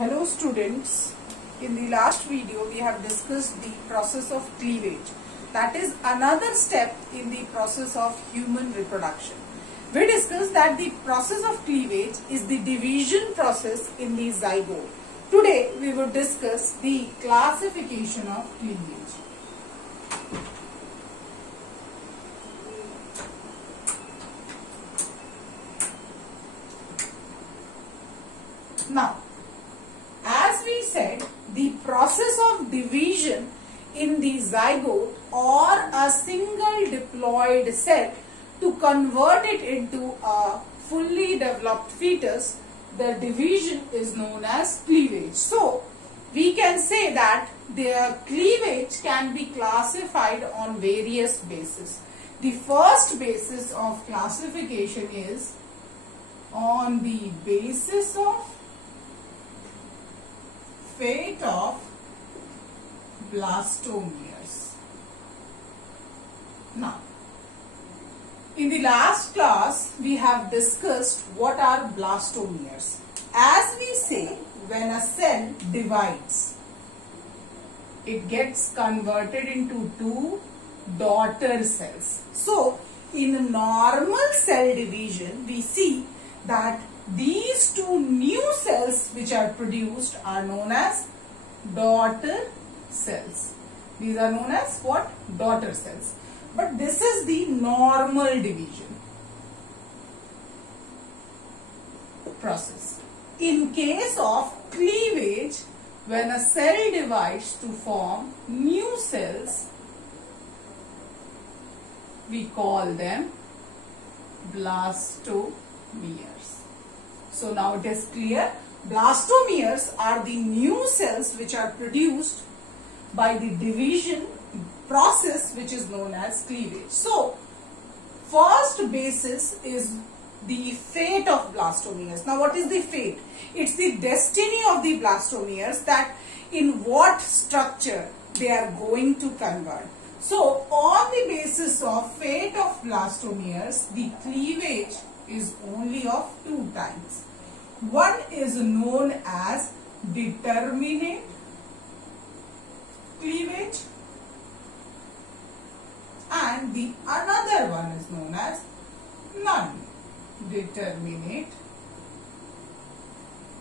Hello students, in the last video we have discussed the process of cleavage. That is another step in the process of human reproduction. We discussed that the process of cleavage is the division process in the zygote. Today we will discuss the classification of cleavage. Now, as we said, the process of division in the zygote or a single diploid cell to convert it into a fully developed fetus, the division is known as cleavage. So, we can say that the cleavage can be classified on various bases. The first basis of classification is on the basis of fate of blastomeres. Now, in the last class, we have discussed what are blastomeres. As we say, when a cell divides, it gets converted into two daughter cells. So, in a normal cell division, we see that these two new cells which are produced are known as daughter cells. These are known as what? Daughter cells. But this is the normal division process. In case of cleavage, when a cell divides to form new cells, we call them blastomeres. So now it is clear, blastomeres are the new cells which are produced by the division process which is known as cleavage. So, first basis is the fate of blastomeres. Now what is the fate? It's the destiny of the blastomeres, that in what structure they are going to convert. So, on the basis of fate of blastomeres, the cleavage is only of two types. One is known as determinate cleavage and the another one is known as non-determinate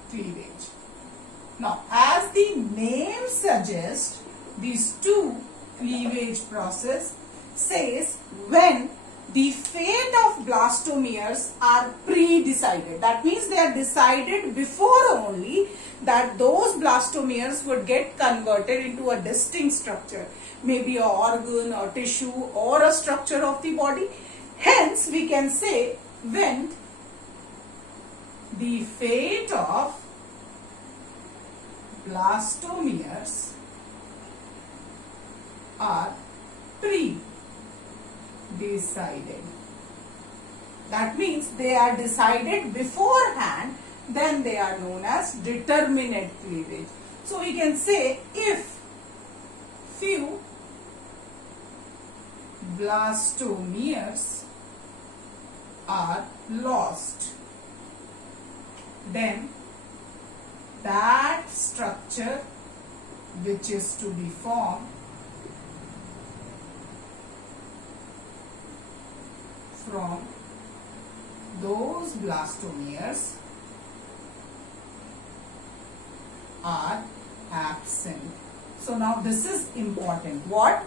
cleavage. Now, as the name suggests, these two cleavage process says when the fate of blastomeres are pre-decided. That means they are decided before only that those blastomeres would get converted into a distinct structure, maybe an organ or tissue or a structure of the body. Hence, we can say when the fate of blastomeres are pre-decided. That means they are decided beforehand, then they are known as determinate cleavage. So we can say if few blastomeres are lost, then that structure which is to be formed from those blastomeres are absent. So now this is important. What?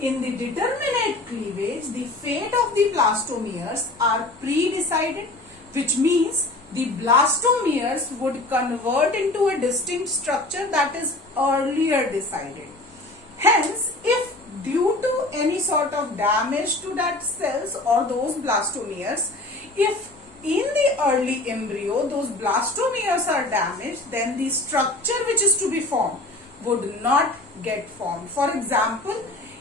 In the determinate cleavage, the fate of the blastomeres are pre-decided, which means the blastomeres would convert into a distinct structure that is earlier decided. Hence, if due to any sort of damage to that cells or those blastomeres, if in the early embryo those blastomeres are damaged, then the structure which is to be formed would not get formed. For example,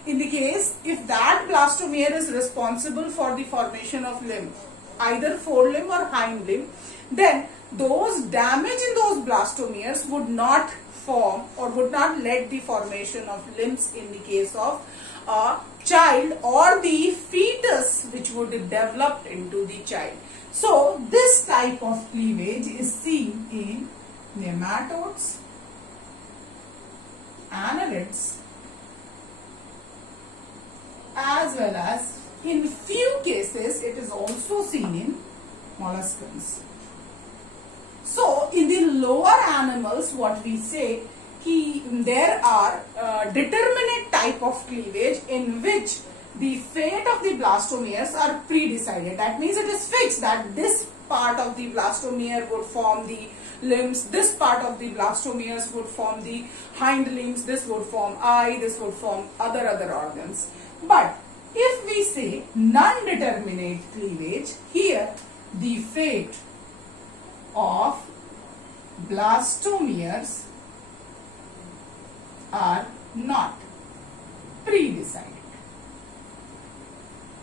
in the case if that blastomere is responsible for the formation of limb, either forelimb or hind limb, then those damage in those blastomeres would not form or would not let the formation of limbs in the case of a child or the fetus which would develop into the child. So this type of cleavage is seen in nematodes, annelids, as well as in few cases it is also seen in molluscans. So in the lower animals, what we say, there are determinate type of cleavage in which the fate of the blastomeres are pre-decided. That means it is fixed that this part of the blastomere would form the limbs, this part of the blastomeres would form the hind limbs, this would form eye, this would form other organs. But if we say non-determinate cleavage, here the fate of blastomeres are not pre-decided,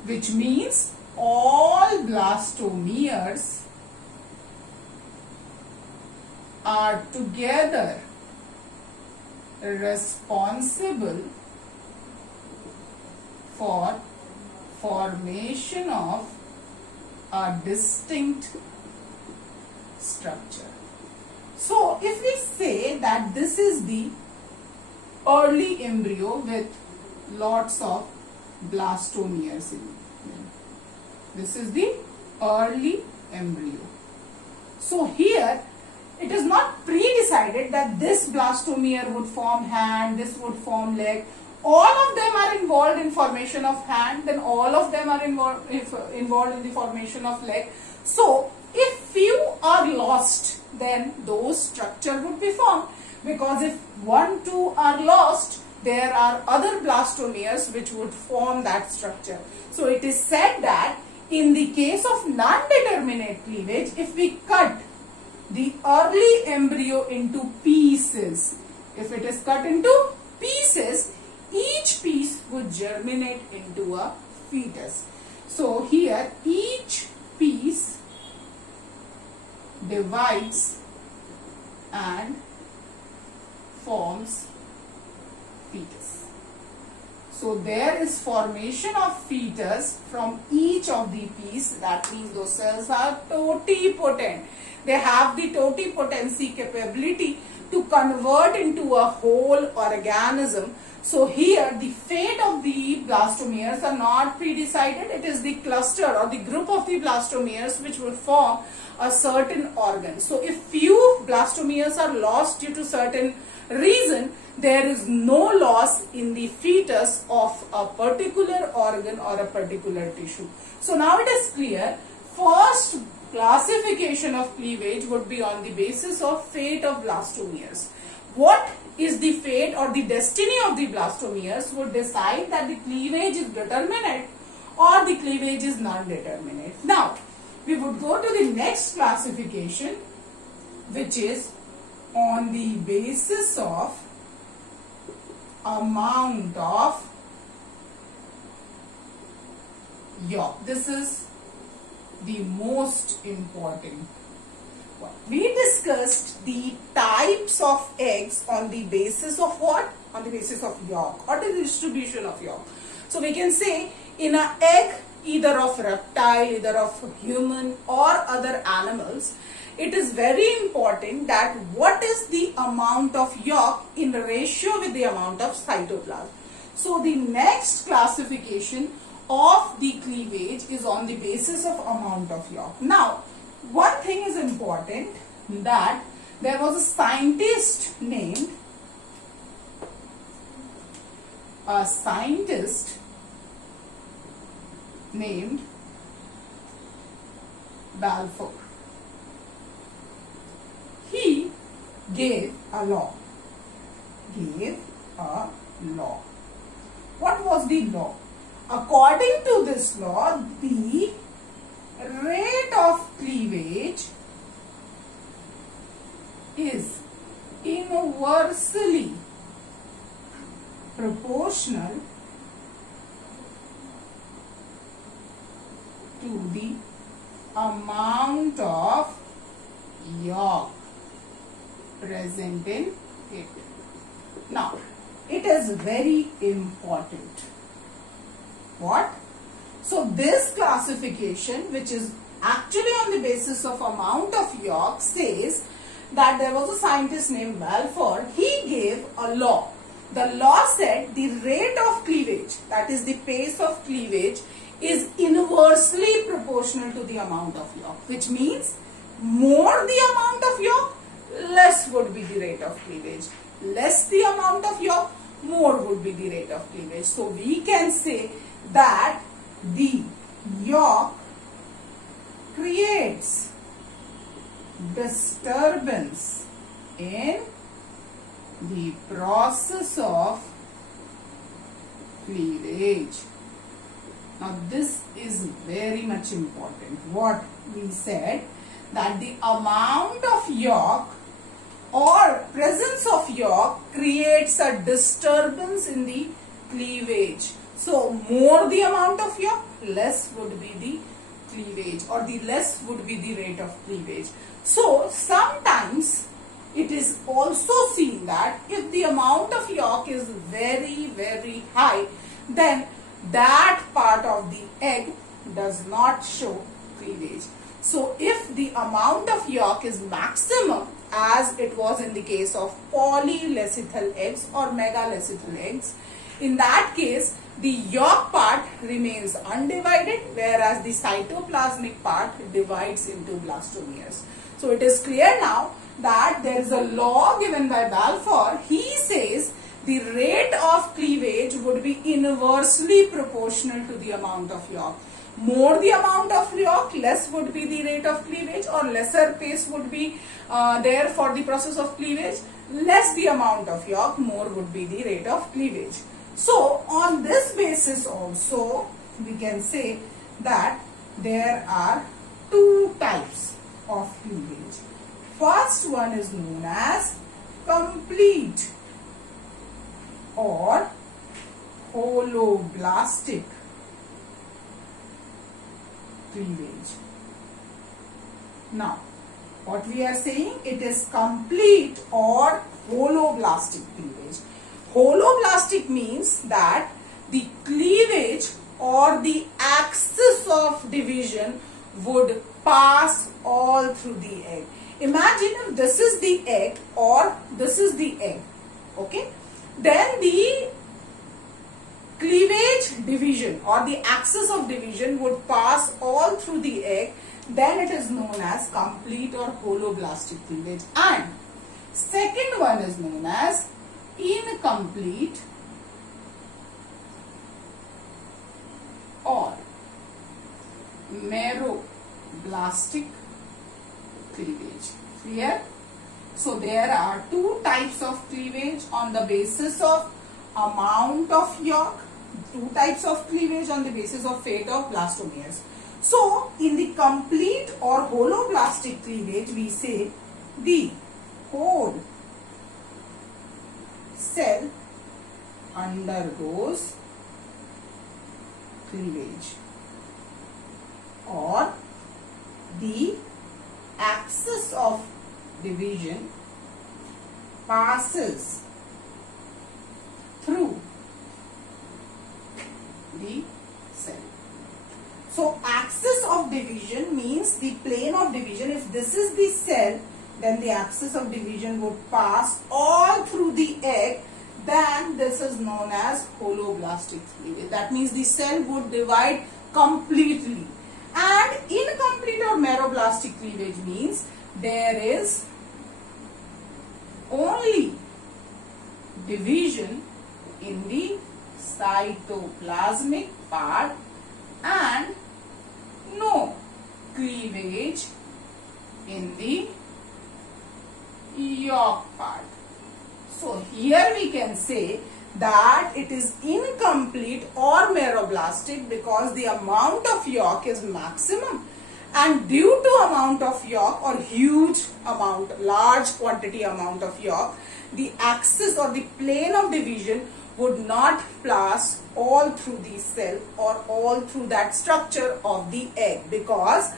which means all blastomeres are together responsible for formation of a distinct structure. So if we say that this is the early embryo with lots of blastomeres in it, this is the early embryo. So here it is not pre-decided that this blastomere would form hand, this would form leg. All of them are involved in formation of hand, then all of them are involved in the formation of leg. So if few are lost, then those structure would be formed, because if 1, 2 are lost, there are other blastomeres which would form that structure. So it is said that in the case of non-determinate cleavage, if we cut the early embryo into pieces, if it is cut into pieces, each piece would germinate into a fetus. So here each piece divides and forms fetus. So there is formation of fetus from each of the pieces. That means those cells are totipotent. They have the totipotency capability to convert into a whole organism. So here the fate of the blastomeres are not pre-decided. It is the cluster or the group of the blastomeres which would form a certain organ. So if few blastomeres are lost due to certain reason, there is no loss in the fetus of a particular organ or a particular tissue. So now it is clear, first classification of cleavage would be on the basis of fate of blastomeres. What is the fate or the destiny of the blastomeres would decide that the cleavage is determinate or the cleavage is non-determinate. Now we would go to the next classification, which is on the basis of amount of yolk. This is the most important one. We discussed the types of eggs on the basis of what? On the basis of yolk or the distribution of yolk. So we can say in an egg, either of reptile, either of human or other animals, it is very important that what is the amount of yolk in ratio with the amount of cytoplasm. So the next classification of the cleavage is on the basis of amount of yolk. Now, one thing is important, that there was a scientist named Balfour. He gave a law. What was the law? According to this law, the rate of cleavage is inversely proportional to the amount of yolk present in it. Now, it is very important. What? So, this classification, which is actually on the basis of amount of yolk, says that there was a scientist named Balfour. He gave a law. The law said the rate of cleavage, that is the pace of cleavage, is inversely proportional to the amount of yolk, which means more the amount of yolk, less would be the rate of cleavage. Less the amount of yolk, more would be the rate of cleavage. So we can say that the yolk creates disturbance in the process of cleavage. Now this is very much important. What we said, that the amount of yolk or presence of yolk creates a disturbance in the cleavage. So more the amount of yolk, less would be the cleavage, or the less would be the rate of cleavage. So sometimes it is also seen that if the amount of yolk is very, very high, then that part of the egg does not show cleavage. So if the amount of yolk is maximum, as it was in the case of polylecithal eggs or megalecithal eggs, in that case the yolk part remains undivided, whereas the cytoplasmic part divides into blastomeres. So it is clear now that there is a law given by Balfour. He says the rate of cleavage would be inversely proportional to the amount of yolk. More the amount of yolk, less would be the rate of cleavage, or lesser pace would be there for the process of cleavage. Less the amount of yolk, more would be the rate of cleavage. So on this basis also we can say that there are two types of cleavage. First one is known as complete or holoblastic cleavage. Now, what we are saying, it is complete or holoblastic cleavage. Holoblastic means that the cleavage or the axis of division would pass all through the egg. Imagine if this is the egg or this is the egg, okay? Then the cleavage division or the axis of division would pass all through the egg. Then it is known as complete or holoblastic cleavage. And second one is known as incomplete or meroblastic cleavage. Clear? So there are two types of cleavage on the basis of amount of yolk, two types of cleavage on the basis of fate of blastomeres. So in the complete or holoblastic cleavage, we say the whole cell undergoes cleavage, or the axis of division passes through the cell. So axis of division means the plane of division. If this is the cell, then the axis of division would pass all through the egg. Then this is known as holoblastic cleavage. That means the cell would divide completely. And incomplete or meroblastic cleavage means there is only division in the cytoplasmic part and no cleavage in the yolk part. So here we can say that it is incomplete or meroblastic because the amount of yolk is maximum, and due to amount of yolk or huge amount, large quantity amount of yolk, the axis or the plane of division would not pass all through the cell or all through that structure of the egg, because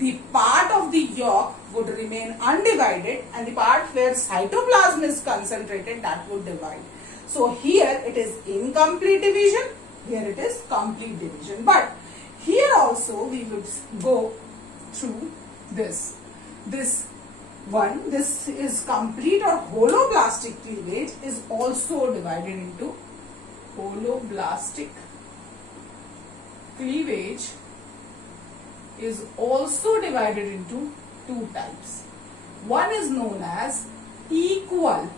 the part of the yolk would remain undivided and the part where cytoplasm is concentrated, that would divide. So here it is incomplete division, here it is complete division. But here also we would go through this one, this is complete or holoblastic cleavage is also divided into holoblastic cleavage is also divided into two types. One is known as equal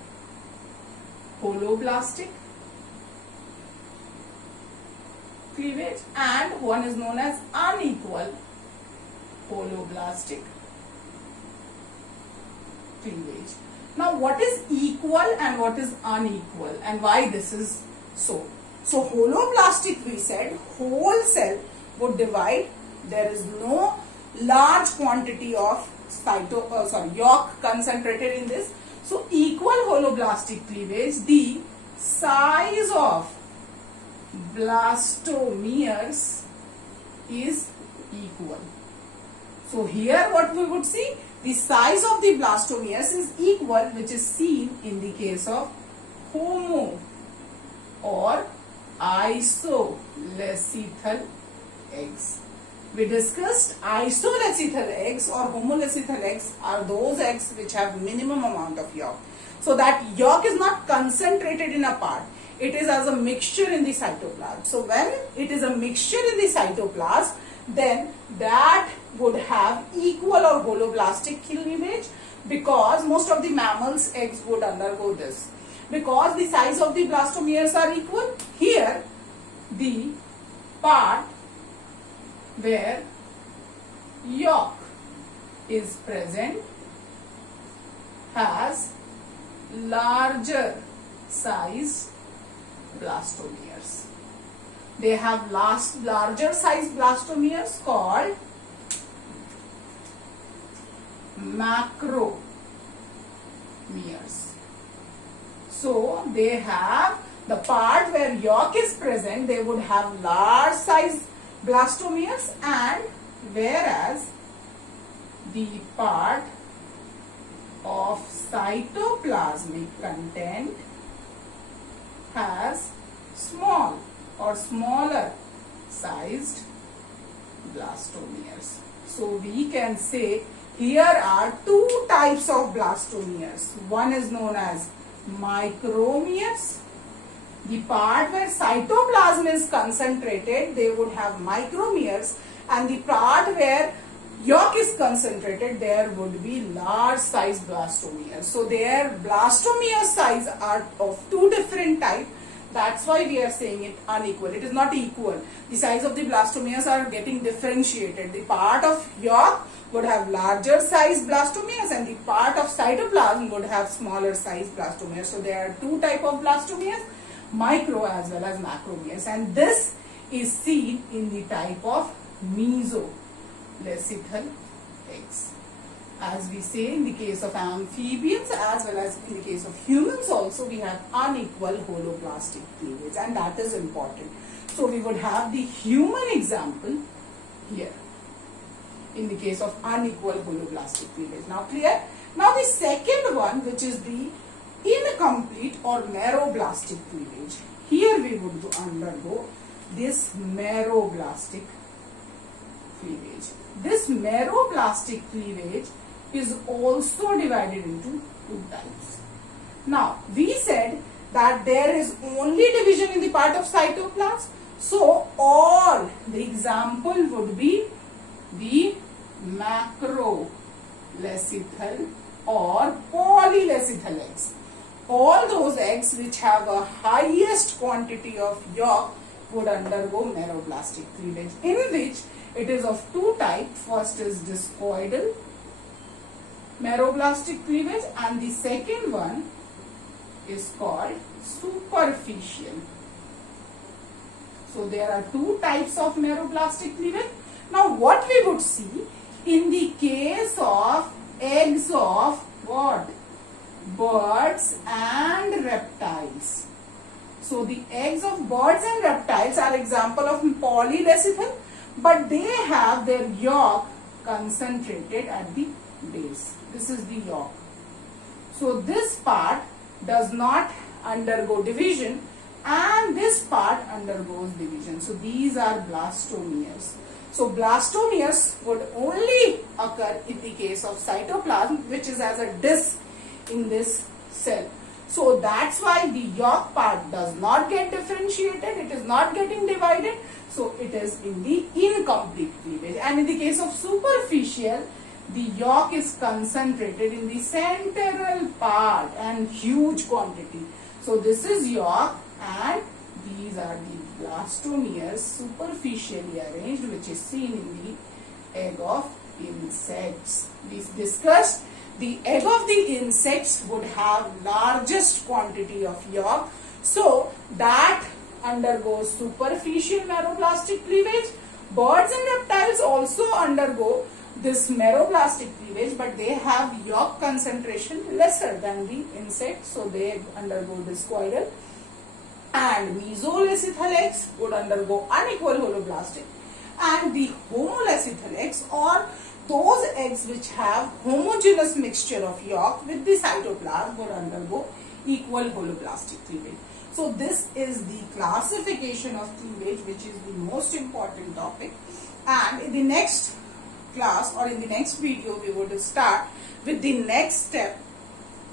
holoblastic cleavage and one is known as unequal holoblastic cleavage. Now what is equal and what is unequal and why this is so? So holoblastic, we said whole cell would divide. There is no large quantity of yolk concentrated in this. So equal holoblastic cleavage, the size of blastomeres is equal. So here what we would see, the size of the blastomeres is equal, which is seen in the case of homo or isoleucithal eggs. We discussed isoleucithal eggs or homoleucithal eggs are those eggs which have minimum amount of yolk. So that yolk is not concentrated in a part. It is as a mixture in the cytoplasm. So when it is a mixture in the cytoplasm, then that would have equal or holoblastic cleavage, because most of the mammals' eggs would undergo this. Because the size of the blastomeres are equal, here the part where yolk is present has larger size blastomeres. They have larger size blastomeres called macromeres. So they have the part where yolk is present, they would have large size blastomeres, and whereas the part of cytoplasmic content has small or smaller sized blastomeres. So we can say here are two types of blastomeres. One is known as micromeres. The part where cytoplasm is concentrated, they would have micromeres, and the part where yolk is concentrated, there would be large size blastomeres. So their blastomere size are of two different types. That's why we are saying it unequal. It is not equal. The size of the blastomeres are getting differentiated. The part of yolk would have larger size blastomeres and the part of cytoplasm would have smaller size blastomeres. So there are two types of blastomeres, micro as well as macromeres, and this is seen in the type of mesoleucithal eggs. As we say in the case of amphibians as well as in the case of humans also, we have unequal holoblastic cleavage, and that is important. So we would have the human example here in the case of unequal holoblastic cleavage. Now clear? Now the second one, which is the incomplete or meroblastic cleavage. Here we would undergo this meroblastic cleavage. This meroblastic cleavage is also divided into two types. Now we said that there is only division in the part of cytoplasm. So all the example would be the macroleucithal or polyleucithal eggs. All those eggs which have a highest quantity of yolk would undergo meroblastic cleavage, in which it is of two types. First is discoidal meroblastic cleavage and the second one is called superficial. So there are two types of meroblastic cleavage. Now what we would see in the case of eggs of what? Birds and reptiles. So the eggs of birds and reptiles are example of polyleucithal, but they have their yolk concentrated at the base. This is the yolk. So this part does not undergo division and this part undergoes division. So these are blastomeres. So blastomeres would only occur in the case of cytoplasm, which is as a disc in this cell. So that's why the yolk part does not get differentiated, it is not getting divided. So it is in the incomplete cleavage. And in the case of superficial, the yolk is concentrated in the central part and huge quantity. So this is yolk and these are the blastomeres superficially arranged, which is seen in the egg of insects. We discussed the egg of the insects would have largest quantity of yolk. So that undergoes superficial meroblastic cleavage. Birds and reptiles also undergo this meroblastic cleavage, but they have yolk concentration lesser than the insect, so they undergo discoidal. And mesolacithal eggs would undergo unequal holoblastic, and the homolacithal eggs, or those eggs which have homogeneous mixture of yolk with the cytoplasm, would undergo equal holoblastic cleavage. So this is the classification of cleavage, which is the most important topic. And in the next class or in the next video, we would start with the next step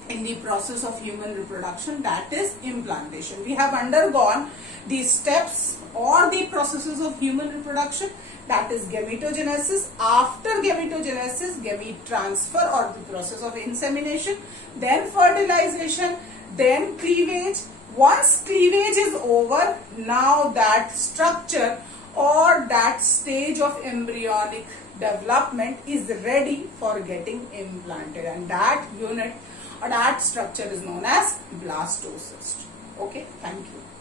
in the process of human reproduction, that is implantation. We have undergone the steps or the processes of human reproduction, that is gametogenesis. After gametogenesis, gamete transfer or the process of insemination, then fertilization, then cleavage. Once cleavage is over, now that structure or that stage of embryonic development is ready for getting implanted, and that unit or that structure is known as blastocyst. Okay, thank you.